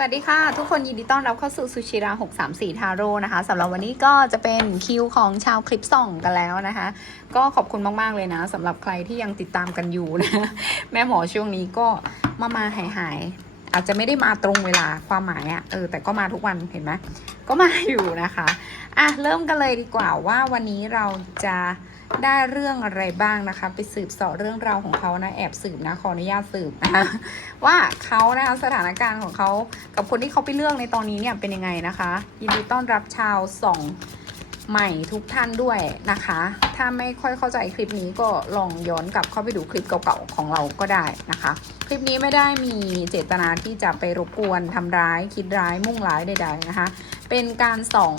สวัสดีค่ะ ทุกคนยินดีต้อนรับเข้าสู่ซูชิระ634 ทาโร่นะคะสำหรับวันนี้ก็จะเป็นคิวของชาวคลิปส่องกันแล้วนะคะ ก็ขอบคุณมาก ๆ เลยนะสำหรับใครที่ยังติดตามกันอยู่นะ แม่หมอช่วงนี้ก็มามาหายหายอาจจะไม่ได้มาตรงเวลาความหมายอะเออแต่ก็มาทุกวันเห็นไหมก็มาอยู่นะคะ อะ เริ่มกันเลยดีกว่าว่าวันนี้เราจะ ได้เรื่องอะไรบ้างนะคะ ไปสืบเสาะเรื่องราวของเขานะแอบสืบนะขออนุญาตสืบนะคะว่าเขานะคะสถานการณ์ของเขากับคนที่เขาไปเลือกในตอนนี้เนี่ยเป็นยังไงนะคะ ยินดีต้อนรับชาวส่องใหม่ทุกท่านด้วยนะคะ ถ้าไม่ค่อยเข้าใจคลิปนี้ก็ลองย้อนกลับเข้าไปดูคลิปเก่าๆของเราก็ได้นะคะ คลิปนี้ไม่ได้มีเจตนาที่จะไปรบกวนทำร้ายคิดร้ายมุ่งร้ายใดๆนะคะ เป็นการส่อง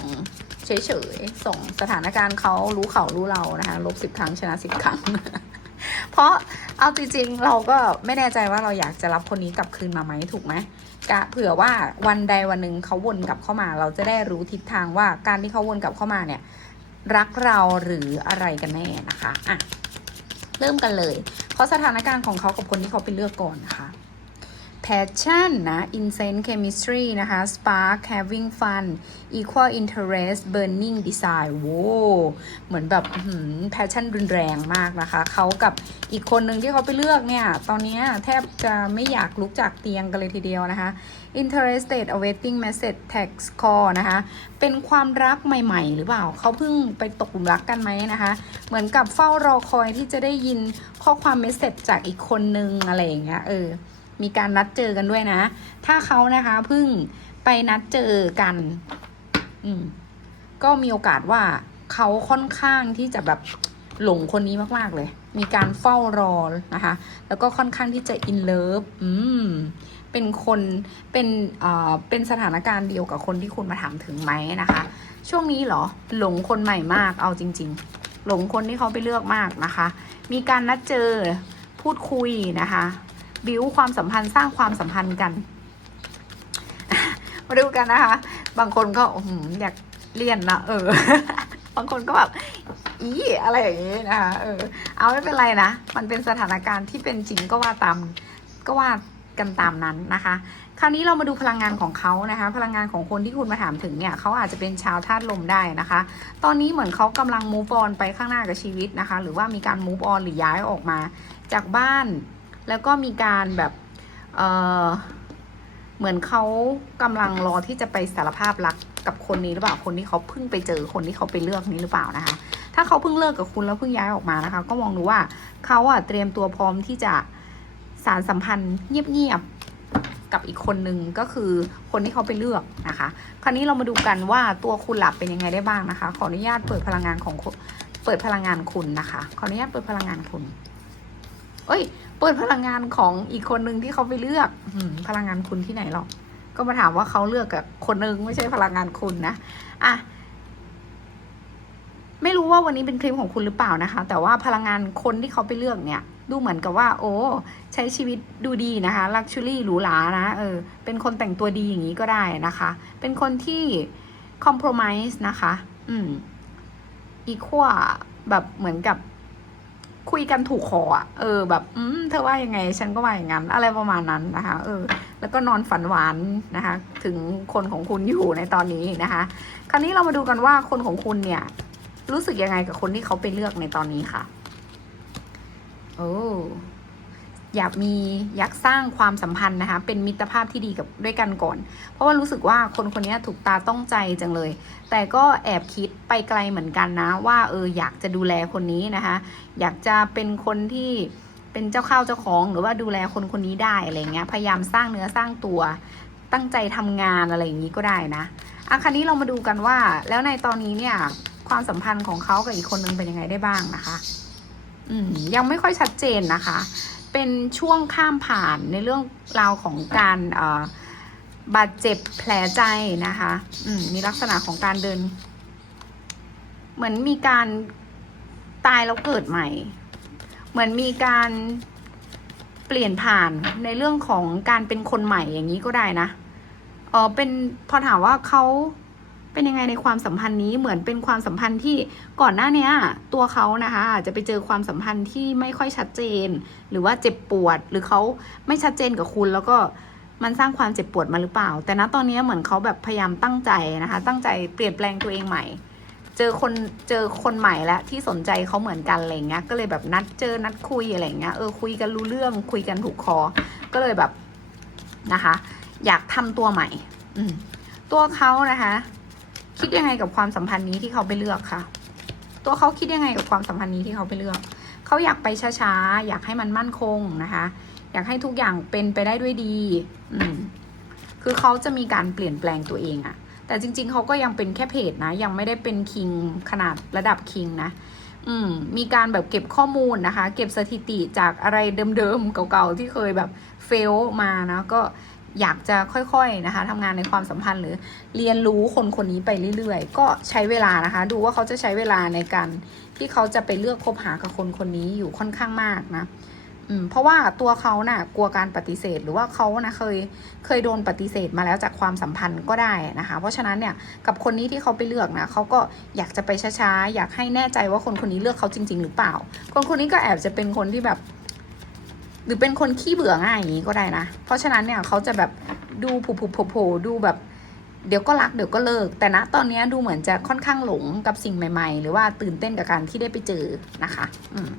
เฉยๆส่งสถานการณ์เขารู้เขารู้เรานะคะลบสิบครั้งชนะสิบครั้ง เพราะเอาจริงๆเราก็ไม่แน่ใจว่าเราอยากจะรับคนนี้กลับคืนมาไหมถูกไหมกะเผื่อว่าวันใดวันหนึ่งเขาวนกลับเข้ามา เราจะได้รู้ทิศทางว่าการที่เขาวนกลับเข้ามาเนี่ย รักเราหรืออะไรกันแน่นะคะอะเริ่มกันเลย เพราะสถานการณ์ของเขากับคนที่เขาไปเลือกก่อนนะคะ passion นะ insane chemistry นะคะ spark having fun equal interest burning desire โว้เหมือนแบบ passion รุนแรงมากนะคะ เขากับอีกคนหนึ่งที่เขาไปเลือกเนี่ย ตอนนี้แทบจะไม่อยากลุกจากเตียงกันเลยทีเดียวนะคะ interested awaiting message text call นะคะ เป็นความรักใหม่ๆ หรือเปล่า เขาเพิ่งไปตกหลุมรักกันไหมนะคะ เหมือนกับเฝ้ารอคอยที่จะได้ยินข้อความเมสเซจจากอีกคนนึงอะไรอย่างเงี้ย เออ มีการนัดเจอกันด้วยนะ ถ้าเขานะคะเพิ่งไปนัดเจอกัน อืม ก็มีโอกาสว่าเขาค่อนข้างที่จะแบบหลงคนนี้มากๆเลย มีการเฝ้ารอนะคะ แล้วก็ค่อนข้างที่จะอินเลิฟ อืม เป็นคน เป็น เอ่อ เป็นสถานการณ์เดียวกับคนที่คุณมาถามถึงไหมนะคะ ช่วงนี้เหรอ หลงคนใหม่มาก เอาจริง ๆ หลงคนที่เขาไปเลือกมากนะคะ มีการนัดเจอ พูดคุยนะคะ บิวความสัมพันธ์สร้างความสัมพันธ์กันมาดูกันนะคะ บางคนก็อยากเลี่ยนนะเออ บางคนก็แบบอีอะไรอย่างนี้นะคะเออ เอาไม่เป็นไรนะ มันเป็นสถานการณ์ที่เป็นจริงก็ว่าตามก็ว่ากันตามนั้นนะคะ คราวนี้เรามาดูพลังงานของเขานะคะ พลังงานของคนที่คุณมาถามถึงเนี่ยเขาอาจจะเป็นชาวธาตุลมได้นะคะ ตอนนี้เหมือนเขากำลัง move on ไปข้างหน้ากับชีวิตนะคะ หรือว่ามีการ move on หรือย้ายออกมาจากบ้าน แล้วก็มีการแบบเออเหมือนเขากำลังรอที่จะไปสารภาพรักกับคนนี้หรือเปล่าคนที่เขาเพิ่งไปเจอคนที่เขาไปเลือกนี้หรือเปล่านะคะ ถ้าเขาเพิ่งเลิกกับคุณแล้วเพิ่งย้ายออกมานะคะ ก็มองดูว่าเขาอะเตรียมตัวพร้อมที่จะสารสัมพันธ์เงียบๆกับอีกคนนึงก็คือคนที่เขาไปเลือกนะคะ คราวนี้เรามาดูกันว่าตัวคุณหลับเป็นยังไงได้บ้างนะคะ ขออนุญาตเปิดพลังงานของเปิดพลังงานคุณนะคะ ขออนุญาตเปิดพลังงานคุณ เอ้ย เปิดพลังงานของอีกคนหนึ่งที่เขาไปเลือกอพลังงานคุณที่ไหนหรอก ก็มาถามว่าเขาเลือกกับคนนึงไม่ใช่พลังงานคุณนะ อะ ไม่รู้ว่าวันนี้เป็นคลิปของคุณหรือเปล่านะคะ แต่ว่าพลังงานคนที่เขาไปเลือกเนี่ย ดูเหมือนกับว่า โอ้ ใช้ชีวิตดูดีนะคะลักชัวรี่หรูหรานะ เออ เป็นคนแต่งตัวดีอย่างนี้ก็ได้นะคะ เป็นคนที่คอม p r o m i s e นะคะ อืม อีควแบบเหมือนกับ คุยกันถูกคออะเออ แบบอืมเธอว่ายังไง ฉันก็ว่าอย่างนั้น อะไรประมาณนั้นนะคะ เออ แล้วก็นอนฝันหวานนะคะ ถึงคนของคุณอยู่ในตอนนี้นะคะ คราวนี้เรามาดูกันว่าคนของคุณเนี่ย รู้สึกยังไงกับคนที่เขาไปเลือกในตอนนี้ค่ะ โอ้ อยากมีอยากสร้างความสัมพันธ์นะคะ เป็นมิตรภาพที่ดีกับด้วยกันก่อน เพราะว่ารู้สึกว่าคนคนนี้ถูกตาต้องใจจังเลย แต่ก็แอบคิดไปไกลเหมือนกันนะ ว่าเอออยากจะดูแลคนนี้นะคะ อยากจะเป็นคนที่เป็นเจ้าข้าวเจ้าของหรือว่าดูแลคนคนนี้ได้อะไรเงี้ยพยายามสร้างเนื้อสร้างตัว ตั้งใจทำงานอะไรอย่างนี้ก็ได้นะอะคราวนี้เรามาดูกันว่า แล้วในตอนนี้เนี่ยความสัมพันธ์ของเขากับอีกคนนึงเป็นยังไงได้บ้างนะคะ อืมยังไม่ค่อยชัดเจนนะคะ เป็นช่วงข้ามผ่านในเรื่องราวของการบาดเจ็บแผลใจนะคะมมีลักษณะของการเดิน เหมือนมีการตายแล้วเกิดใหม่ เหมือนมีการเปลี่ยนผ่านในเรื่องของการเป็นคนใหม่อย่างนี้ก็ได้นะเออเป็นพอถามว่าเขา เป็นยังไงในความสัมพันธ์นี้เหมือนเป็นความสัมพันธ์ที่ก่อนหน้าเนี้ยตัวเขานะคะอาจจะไปเจอความสัมพันธ์ที่ไม่ค่อยชัดเจน หรือว่าเจ็บปวด หรือเขาไม่ชัดเจนกับคุณ แล้วก็มันสร้างความเจ็บปวดมาหรือเปล่า แต่ณตอนนี้เหมือนเขาแบบพยายามตั้งใจนะคะ ตั้งใจเปลี่ยนแปลงตัวเองใหม่เจอคนเจอคนใหม่แล้วที่สนใจเขาเหมือนกันอะไรเงี้ย ก็เลยแบบนัดเจอนัดคุยอะไรเงี้ย เออคุยกันรู้เรื่องคุยกันถูกคอ ก็เลยแบบนะคะ อยากทำตัวใหม่ อืตัวเขานะคะ คิดยังไงกับความสัมพันธ์นี้ที่เขาไปเลือกคะตัวเขาคิดยังไงกับความสัมพันธ์นี้ที่เขาไปเลือก เขาอยากไปช้าๆ อยากให้มันมั่นคงนะคะ อยากให้ทุกอย่างเป็นไปได้ด้วยดี อืม คือเขาจะมีการเปลี่ยนแปลงตัวเองอะแต่จริง ๆ เขาก็ยังเป็นแค่เพจนะ ยังไม่ได้เป็นคิงขนาดระดับคิงนะ อืม มีการแบบเก็บข้อมูลนะคะ เก็บสถิติจากอะไรเดิมๆ เก่าๆ ที่เคยแบบเฟลมานะ ก็ อยากจะค่อยๆนะคะทำงานในความสัมพันธ์หรือเรียนรู้คนคนนี้ไปเรื่อยๆ ก็ใช้เวลานะคะ ดูว่าเขาจะใช้เวลาในการที่เขาจะไปเลือกคบหากับคนคนนี้อยู่ค่อนข้างมากนะอืมเพราะว่าตัวเขาน่ะกลัวการปฏิเสธหรือว่าเขานะเคยเคยโดนปฏิเสธมาแล้วจากความสัมพันธ์ก็ได้นะคะ เพราะฉะนั้นเนี่ยกับคนนี้ที่เขาไปเลือกนะเขาก็อยากจะไปช้าๆอยากให้แน่ใจว่าคนคนนี้เลือกเขาจริง ๆ หรือเปล่า คนคนนี้ก็แอบจะเป็นคนที่แบบ รือเป็นคนขี้เบื่อง่ายอย่างนี้ก็ได้นะ เพราะฉะนั้นเนี่ยเขาจะแบบดูผุผุโผล่ดูแบบ เดี๋ยวก็รักเดี๋ยวก็เลิก แต่ณตอนนี้ดูเหมือนจะค่อนข้างหลงกับสิ่งใหม่ ๆ หรือว่าตื่นเต้นกับการที่ได้ไปเจอนะคะ อืม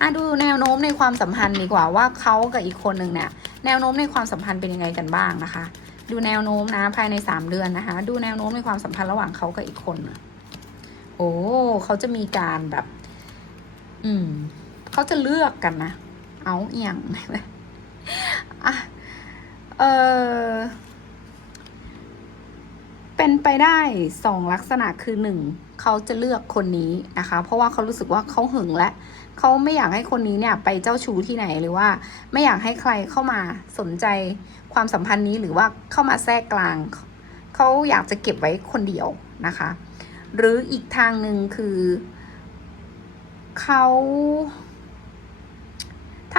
อะดูแนวโน้มในความสัมพันธ์ดีกว่าว่าเขากับอีกคนหนึ่งเนี่ยแนวโน้มในความสัมพันธ์เป็นยังไงกันบ้างนะคะ ดูแนวโน้มนะภายในสามเดือนนะคะ ดูแนวโน้มในความสัมพันธ์ระหว่างเขากับอีกคนโอ้เขาจะมีการแบบ อืมเขาจะเลือกกันนะ เอาเอียงอะเออเป็นไปได้สองลักษณะคือหนึ่งเขาจะเลือกคนนี้นะคะ เพราะว่าเขารู้สึกว่าเขาหึงและเขาไม่อยากให้คนนี้เนี่ย ไปเจ้าชู้ที่ไหนหรือว่า ไม่อยากให้ใครเข้ามาสนใจความสัมพันธ์นี้หรือว่าเข้ามาแทรกกลางเขาอยากจะเก็บไว้คนเดียวนะคะ หรืออีกทางหนึ่งคือเขา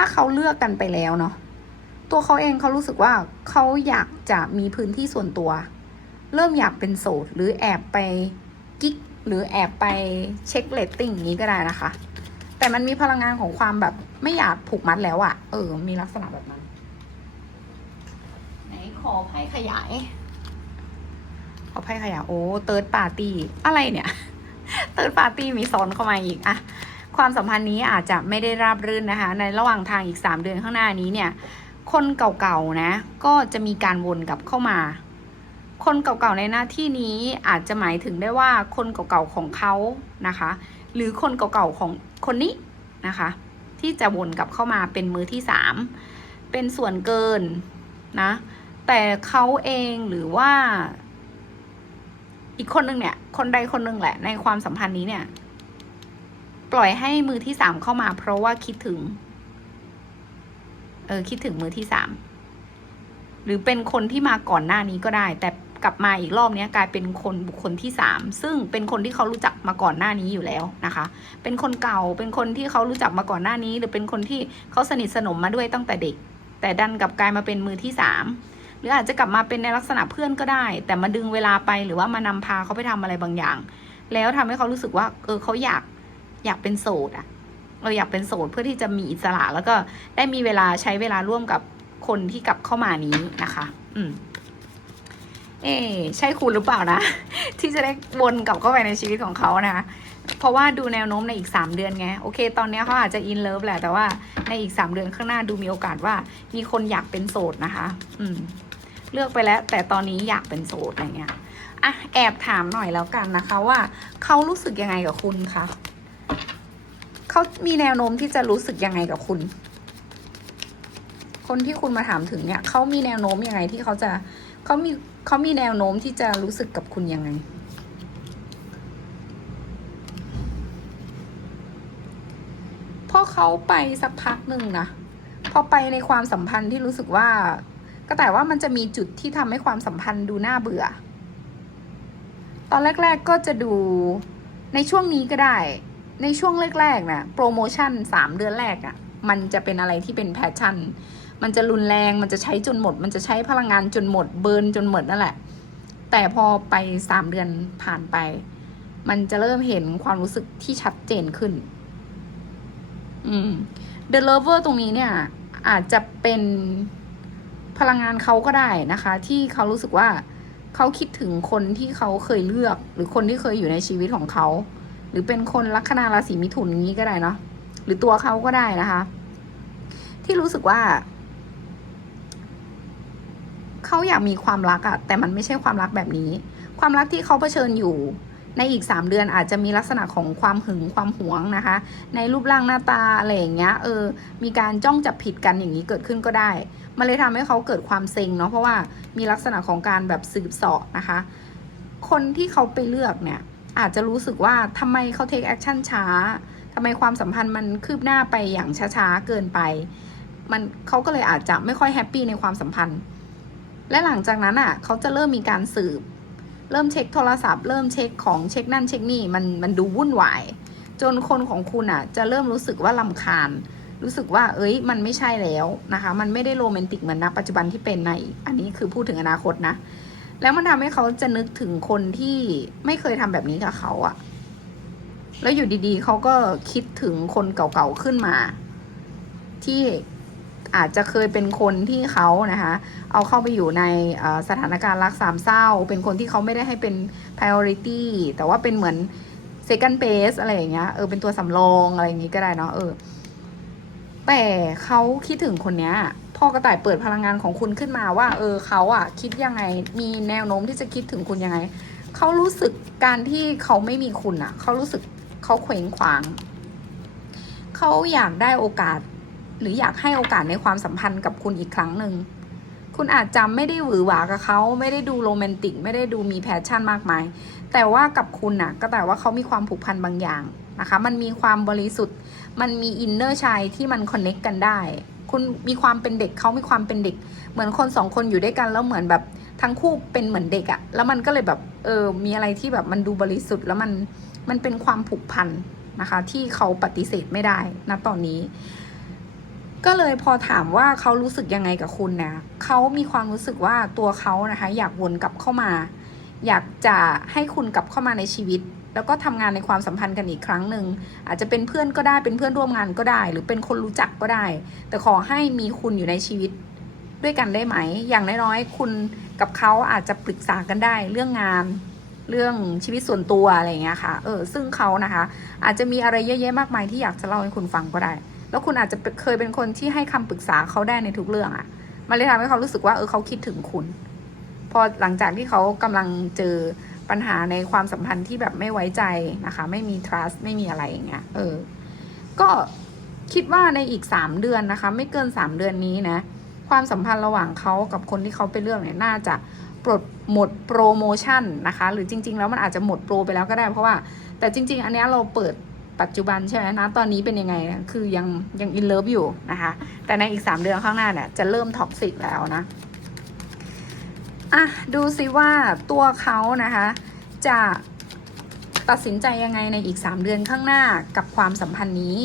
าเขาเลือกกันไปแล้วเนาะตัวเขาเองเขารู้สึกว่าเขาอยากจะมีพื้นที่ส่วนตัว เริ่มอยากเป็นโสดหรือแอบไปกิ๊กหรือแอบไปเช็คเลตติ้งอย่างนี้ก็ได้นะคะ แต่มันมีพลังงานของความแบบไม่อยากผูกมัดแล้วอะ่ะเออ มีลักษณะแบบนั้น ไหนขอไพ่ขยาย ขอไพ่ขยาย โอ้เติร์ดปาร์ตี้อะไรเนี่ย เติร์ดปาร์ตี้มีซ้อนเข้ามาอีกอะ ความสัมพันธ์นี้อาจจะไม่ได้ราบรื่นนะคะ ในระหว่างทางอีกสามเดือนข้างหน้านี้เนี่ย คนเก่าๆนะ ก็จะมีการวนกลับเข้ามา คนเก่าๆในหน้าที่นี้อาจจะหมายถึงได้ว่าคนเก่าๆของเขานะคะ หรือคนเก่าๆของคนนี้นะคะ ที่จะวนกลับเข้ามาเป็นมือที่สามเป็นส่วนเกินนะ แต่เขาเองหรือว่า อีกคนหนึ่งเนี่ย คนใดคนหนึ่งแหละ ในความสัมพันธ์นี้เนี่ย ปล่อยให้มือที่สามเข้ามา เพราะว่าคิดถึง เออ คิดถึงมือที่สามหรือเป็นคนที่มาก่อนหน้านี้ก็ได้ แต่กลับมาอีกรอบนี้กลายเป็นคนบุคคลที่สามซึ่งเป็นคนที่เขารู้จักมาก่อนหน้านี้อยู่แล้วนะคะ เป็นคนเก่าเป็นคนที่เขารู้จักมาก่อนหน้านี้ หรือเป็นคนที่เขาสนิทสนมมาด้วยตั้งแต่เด็ก แต่ดันกลับกลายมาเป็นมือที่สามหรืออาจจะกลับมาเป็นในลักษณะเพื่อนก็ได้ แต่มาดึงเวลาไปหรือว่ามานำพาเขาไปทำอะไรบางอย่าง แล้วทำให้เขารู้สึกว่า เออเขาอยาก อยากเป็นโสดอะเอออยากเป็นโสดเพื่อที่จะมีอิสระ แล้วก็ได้มีเวลาใช้เวลาร่วมกับคนที่กลับเข้ามานี้นะคะ อืม เอ๊ใช่คุณหรือเปล่านะ ที่จะได้วนกลับเข้าไปในชีวิตของเขานะคะเพราะว่าดูแนวโน้มในอีก 3 เดือนไง โอเค ตอนนี้เขาอาจจะอินเลิฟแหละ แต่ว่าในอีก 3 เดือนข้างหน้าดูมีโอกาสว่า มีคนอยากเป็นโสดนะคะ อืม เลือกไปแล้ว แต่ตอนนี้อยากเป็นโสดอะไรเงี้ยอะแอบถามหน่อยแล้วกันนะคะ ว่าเขารู้สึกยังไงกับคุณคะ เขามีแนวโน้มที่จะรู้สึกยังไงกับคุณ คนที่คุณมาถามถึงเนี่ยเขามีแนวโน้มยังไงที่เขาจะเขามีเขามีแนวโน้มที่จะรู้สึกกับคุณยังไง พอเขาไปสักพักหนึ่งนะพอไปในความสัมพันธ์ที่รู้สึกว่า ก็แต่ว่ามันจะมีจุดที่ทำให้ความสัมพันธ์ดูน่าเบื่อ ตอนแรก ๆก็จะดูในช่วงนี้ก็ได้ ในช่วงแรกๆนะโปรโมชั่นสามเดือนแรกอะ่ะ มันจะเป็นอะไรที่เป็นแพชชั่น มันจะรุนแรง มันจะใช้จนหมด มันจะใช้พลังงานจนหมด เบิร์นจนหมดนั่นแหละ แต่พอไปสามเดือนผ่านไป มันจะเริ่มเห็นความรู้สึกที่ชัดเจนขึ้น อืม The Lover ตรงนี้เนี่ย อาจจะเป็นพลังงานเขาก็ได้นะคะ ที่เขารู้สึกว่าเขาคิดถึงคนที่เขาเคยเลือก หรือคนที่เคยอยู่ในชีวิตของเขา หรือเป็นคนลัคนาราศีมิถุนอย่างนี้ก็ได้เนาะหรือตัวเขาก็ได้นะคะ ที่รู้สึกว่าเขาอยากมีความรักอะแต่มันไม่ใช่ความรักแบบนี้ ความรักที่เขาเผชิญอยู่ในอีกสามเดือนอาจจะมีลักษณะของความหึงความหวงนะคะ ในรูปร่างหน้าตาอะไรอย่างเงี้ยเออ มีการจ้องจับผิดกันอย่างนี้เกิดขึ้นก็ได้ มันเลยทำให้เขาเกิดความเซ็งเนาะเพราะว่ามีลักษณะของการแบบสืบเสาะนะคะ คนที่เขาไปเลือกเนี่ย อาจจะรู้สึกว่าทำไมเขาเทคแอคชั่นช้าทำไมความสัมพันธ์มันคืบหน้าไปอย่างช้าๆเกินไป มันเขาก็เลยอาจจะไม่ค่อยแฮปปี้ในความสัมพันธ์ และหลังจากนั้นอะเขาจะเริ่มมีการสืบ เริ่มเช็คโทรศัพท์ เริ่มเช็คของเช็คนั่นเช็คนี่มันมันดูวุ่นวาย จนคนของคุณอะ จะเริ่มรู้สึกว่าลำคาญ รู้สึกว่า เอ้ย มันไม่ใช่แล้วนะคะ มันไม่ได้โรแมนติกเหมือนณปัจจุบันที่เป็นใน อันนี้คือพูดถึงอนาคตนะ แล้วมันทำให้เขาจะนึกถึงคนที่ไม่เคยทำแบบนี้กับเขาอะแล้วอยู่ดีๆเขาก็คิดถึงคนเก่าๆขึ้นมา ที่อาจจะเคยเป็นคนที่เขานะคะ เอาเข้าไปอยู่ในสถานการณ์รักสามเศร้า เป็นคนที่เขาไม่ได้ให้เป็น priority แต่ว่าเป็นเหมือน second base อะไรอย่างเงี้ยเออเป็นตัวสำรองอะไรอย่างงี้ก็ได้เนาะเออแต่เขาคิดถึงคนเนี้ย พ่อกระต่ายเปิดพลังงานของคุณขึ้นมาว่า เออเขาอะคิดยังไงมีแนวโน้มที่จะคิดถึงคุณยังไง เขารู้สึกการที่เขาไม่มีคุณอะเขารู้สึกเขาเขวงขวาง เขาอยากได้โอกาส หรืออยากให้โอกาสในความสัมพันธ์กับคุณอีกครั้งหนึ่งคุณอาจจะไม่ได้หวือหวากับเขาไม่ได้ดูโรแมนติก ไม่ได้ดูมีแพชชั่นมากมาย แต่ว่ากับคุณน่ะก็แต่ว่าเขามีความผูกพันบางอย่างนะคะ มันมีความบริสุทธิ์ มันมีอินเนอร์ชายที่มันคอนเน็กกันได้ คุณมีความเป็นเด็กเขามีความเป็นเด็ก เหมือนคนสองคนอยู่ด้วยกันแล้วเหมือนแบบทั้งคู่เป็นเหมือนเด็กอะแล้วมันก็เลยแบบเออมีอะไรที่แบบมันดูบริสุทธิ์แล้วมันมันเป็นความผูกพันนะคะ ที่เขาปฏิเสธไม่ได้นะตอนนี้ ก็เลยพอถามว่าเขารู้สึกยังไงกับคุณนะเขามีความรู้สึกว่าตัวเขานะคะ อยากวนกลับเข้ามา อยากจะให้คุณกลับเข้ามาในชีวิต แล้วก็ทำงานในความสัมพันธ์กันอีกครั้งหนึ่งอาจจะเป็นเพื่อนก็ได้เป็นเพื่อนร่วมงานก็ได้ หรือเป็นคนรู้จักก็ได้ แต่ขอให้มีคุณอยู่ในชีวิตด้วยกันได้ไหม อย่างน้อยๆคุณกับเขาอาจจะปรึกษากันได้เรื่องงาน เรื่องชีวิตส่วนตัวอะไรอย่างเงี้ยค่ะเออซึ่งเขานะคะ อาจจะมีอะไรเยอะแยะมากมายที่อยากจะเล่าให้คุณฟังก็ได้ แล้วคุณอาจจะเคยเป็นคนที่ให้คำปรึกษาเขาได้ในทุกเรื่องอะ่ะมันเลยทำให้เขารู้สึกว่าเออเขาคิดถึงคุณ พอหลังจากที่เขากำลังเจอ ปัญหาในความสัมพันธ์ที่แบบไม่ไว้ใจนะคะ ไม่มี trust ไม่มีอะไรอย่างเงี้ยเออ ก็คิดว่าในอีกสามเดือนนะคะ ไม่เกินสามเดือนนี้นะ ความสัมพันธ์ระหว่างเขากับคนที่เขาไปเลือกเนี่ยน่าจะปลดหมดโปรโมชั่นนะคะ หรือจริง ๆ แล้วมันอาจจะหมดโปรไปแล้วก็ได้เพราะว่า แต่จริง ๆ อันนี้เราเปิดปัจจุบันใช่ไหมนะตอนนี้เป็นยังไง คือยังยังอินเลิฟอยู่นะคะ แต่ในอีกสามเดือนข้างหน้าเนี่ยจะเริ่มท็อกซิกแล้วนะ อะดูซิว่าตัวเขานะคะ จะตัดสินใจยังไงในอีก 3 เดือนข้างหน้ากับความสัมพันธ์นี้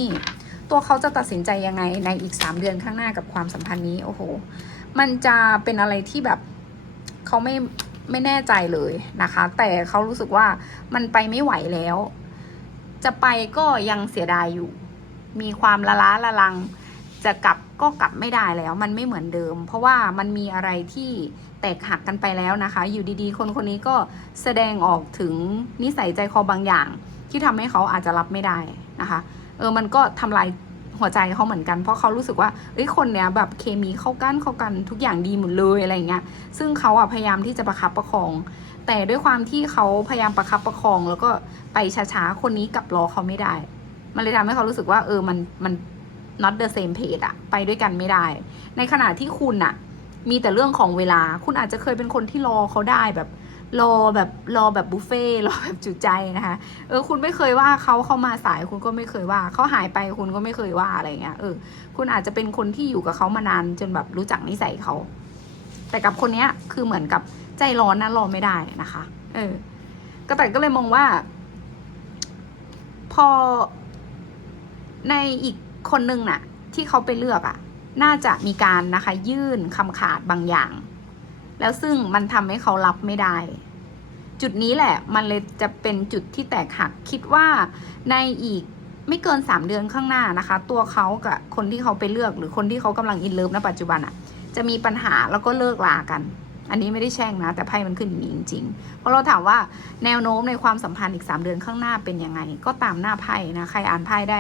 ตัวเขาจะตัดสินใจยังไงในอีก 3 เดือนข้างหน้ากับความสัมพันธ์นี้โอ้โหมันจะเป็นอะไรที่แบบเขาไม่ไม่แน่ใจเลยนะคะ แต่เขารู้สึกว่ามันไปไม่ไหวแล้ว จะไปก็ยังเสียดายอยู่ มีความละล้าละลังจะกลับ ก็กลับไม่ได้แล้ว มันไม่เหมือนเดิม เพราะว่ามันมีอะไรที่แตกหักกันไปแล้วนะคะ อยู่ดีๆ คนคนนี้ก็แสดงออกถึงนิสัยใจคอบางอย่าง ที่ทำให้เขาอาจจะรับไม่ได้นะคะ เออมันก็ทำลายหัวใจเขาเหมือนกัน เพราะเขารู้สึกว่าเอ้ยคนเนี้ยแบบเคมีเข้ากันเข้ากันทุกอย่างดีหมดเลยอะไรเงี้ยซึ่งเขาอะพยายามที่จะประคับประคอง แต่ด้วยความที่เขาพยายามประคับประคอง แล้วก็ไปช้าๆคนนี้กลับรอเขาไม่ได้ มันเลยทำให้เขารู้สึกว่าเออมันมัน not the same page อะไปด้วยกันไม่ได้ ในขณะที่คุณอะมีแต่เรื่องของเวลา คุณอาจจะเคยเป็นคนที่รอเขาได้แบบรอแบบรอแบบบุฟเฟ่รอแบบจุใจนะคะ เออ คุณไม่เคยว่าเขาเข้ามาสายคุณก็ไม่เคยว่าเขาหายไปคุณก็ไม่เคยว่าอะไรเงี้ย เออ คุณอาจจะเป็นคนที่อยู่กับเขามานานจนแบบรู้จักนิสัยเขา แต่กับคนเนี้ยคือเหมือนกับใจร้อนนะรอไม่ได้นะคะ เออกระต่ายก็เลยมองว่า พอในอีก คนนึงน่ะ ที่เขาไปเลือกอะ่ะ น่าจะมีการนะคะ ยื่นคำขาดบางอย่าง แล้วซึ่งมันทำให้เขารับไม่ได้ จุดนี้แหละ มันเลยจะเป็นจุดที่แตกหักคิดว่าในอีกไม่เกินสามเดือนข้างหน้านะคะ ตัวเขากับคนที่เขาไปเลือกหรือคนที่เขากำลังอินเลิฟณปัจจุบันอะ่ะ จะมีปัญหาแล้วก็เลิกลากันอันนี้ไม่ได้แช่งนะ แต่ไพ่มันขึ้นอย่างนี้จริงๆ เพราะเราถามว่าแนวโน้มในความสัมพันธ์อีก 3 เดือนข้างหน้าเป็นยังไง ก็ตามหน้าไพ่นะ ใครอ่านไพ่ได้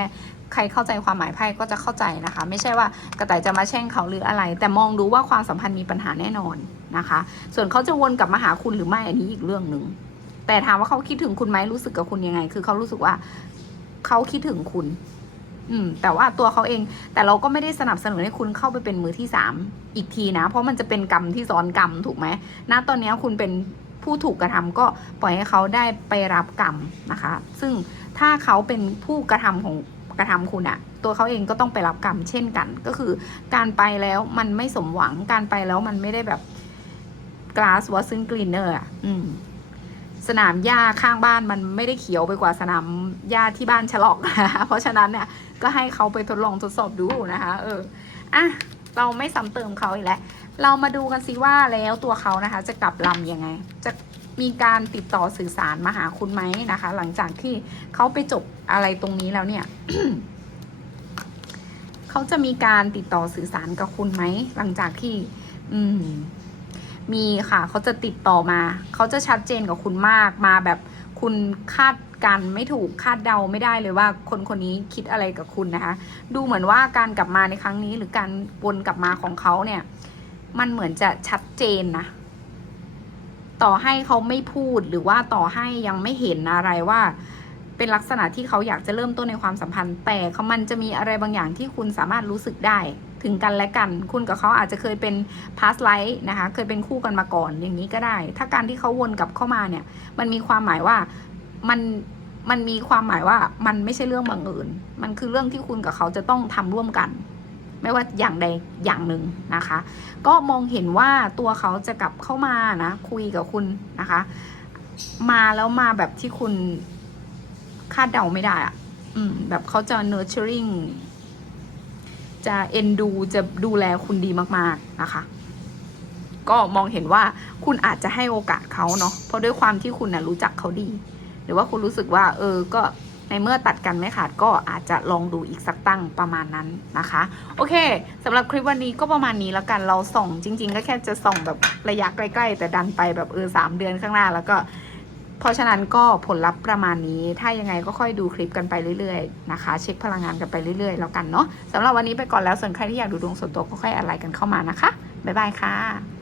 ใครเข้าใจความหมายไพ่ก็จะเข้าใจนะคะ ไม่ใช่ว่ากระต่ายจะมาแช่งเขาหรืออะไร แต่มองดูว่าความสัมพันธ์มีปัญหาแน่นอนนะคะ ส่วนเขาจะวนกลับมาหาคุณหรือไม่อันนี้อีกเรื่องหนึ่งแต่ถามว่าเขาคิดถึงคุณไหมรู้สึกกับคุณยังไง คือเขารู้สึกว่าเขาคิดถึงคุณ อืม แต่ว่าตัวเขาเอง แต่เราก็ไม่ได้สนับสนุนให้คุณเข้าไปเป็นมือที่สามอีกทีนะ เพราะมันจะเป็นกรรมที่ซ้อนกรรมถูกไหมณตอนนี้คุณเป็นผู้ถูกกระทำก็ปล่อยให้เขาได้ไปรับกรรมนะคะ ซึ่งถ้าเขาเป็นผู้กระทำของ กระทำคุณอะตัวเขาเองก็ต้องไปรับกรรมเช่นกัน ก็คือการไปแล้วมันไม่สมหวังการไปแล้วมันไม่ได้แบบ glass wasn't greener อะอืมสนามหญ้าข้างบ้านมันไม่ได้เขียวไปกว่าสนามหญ้าที่บ้านฉลอกนะคะเพราะฉะนั้นเนี่ยก็ให้เขาไปทดลองทดสอบดูนะคะ เอออะเราไม่ซ้ำเติมเขาอีกแล้ว เรามาดูกันสิว่าแล้วตัวเขานะคะ จะกลับลำยังไง จะ มีการติดต่อสื่อสารมาหาคุณไหมนะคะ หลังจากที่เขาไปจบอะไรตรงนี้แล้วเนี่ยเขาจะมีการติดต่อสื่อสารกับคุณไหมหลังจากที่ อืม มีค่ะเขาจะติดต่อมาเขาจะชัดเจนกับคุณมากมาแบบคุณคาดการไม่ถูกคาดเดาไม่ได้เลยว่าคนคนนี้คิดอะไรกับคุณนะคะ ดูเหมือนว่าการกลับมาในครั้งนี้ หรือการวนกลับมาของเขาเนี่ย มันเหมือนจะชัดเจนนะ ต่อให้เขาไม่พูดหรือว่าต่อให้ยังไม่เห็นอะไรว่า เป็นลักษณะที่เขาอยากจะเริ่มต้นในความสัมพันธ์ แต่เขามันจะมีอะไรบางอย่างที่คุณสามารถรู้สึกได้ถึงกันและกัน คุณกับเขาอาจจะเคยเป็น past life นะคะ เคยเป็นคู่กันมาก่อนอย่างนี้ก็ได้ ถ้าการที่เขาวนกลับเข้ามาเนี่ย มันมีความหมายว่ามันมันมีความหมายว่ามันไม่ใช่เรื่องบังเอิญ มันคือเรื่องที่คุณกับเขาจะต้องทำร่วมกัน ไม่ว่าอย่างใดอย่างหนึ่งนะคะ ก็มองเห็นว่าตัวเขาจะกลับเข้ามานะคุยกับคุณนะคะ มาแล้วมาแบบที่คุณคาดเดาไม่ได้อะอืมแบบเขาจะ nurturing จะเอ็นดูจะดูแลคุณดีมาก ๆ นะคะ ก็มองเห็นว่าคุณอาจจะให้โอกาสเขาเนาะเพราะด้วยความที่คุณนะรู้จักเขาดี หรือว่าคุณรู้สึกว่า เออก็ ในเมื่อตัดกันไม่ขาดก็อาจจะลองดูอีกสักตั้งประมาณนั้นนะคะ โอเคสำหรับคลิปวันนี้ก็ประมาณนี้แล้วกันเราส่องจริง ๆ ก็แค่จะส่องแบบระยะใกล้ๆ แต่ดันไปแบบเออสามเดือนข้างหน้าแล้วก็เพราะฉะนั้นก็ผลลัพธ์ประมาณนี้ ถ้ายังไงก็ค่อยดูคลิปกันไปเรื่อยๆนะคะ เช็คพลังงานกันไปเรื่อยๆ แล้วกันเนาะสำหรับวันนี้ไปก่อนแล้วส่วนใครที่อยากดูดวงส่วนตัวก็ค่อยอะไรกันเข้ามานะคะ บ๊ายบายค่ะ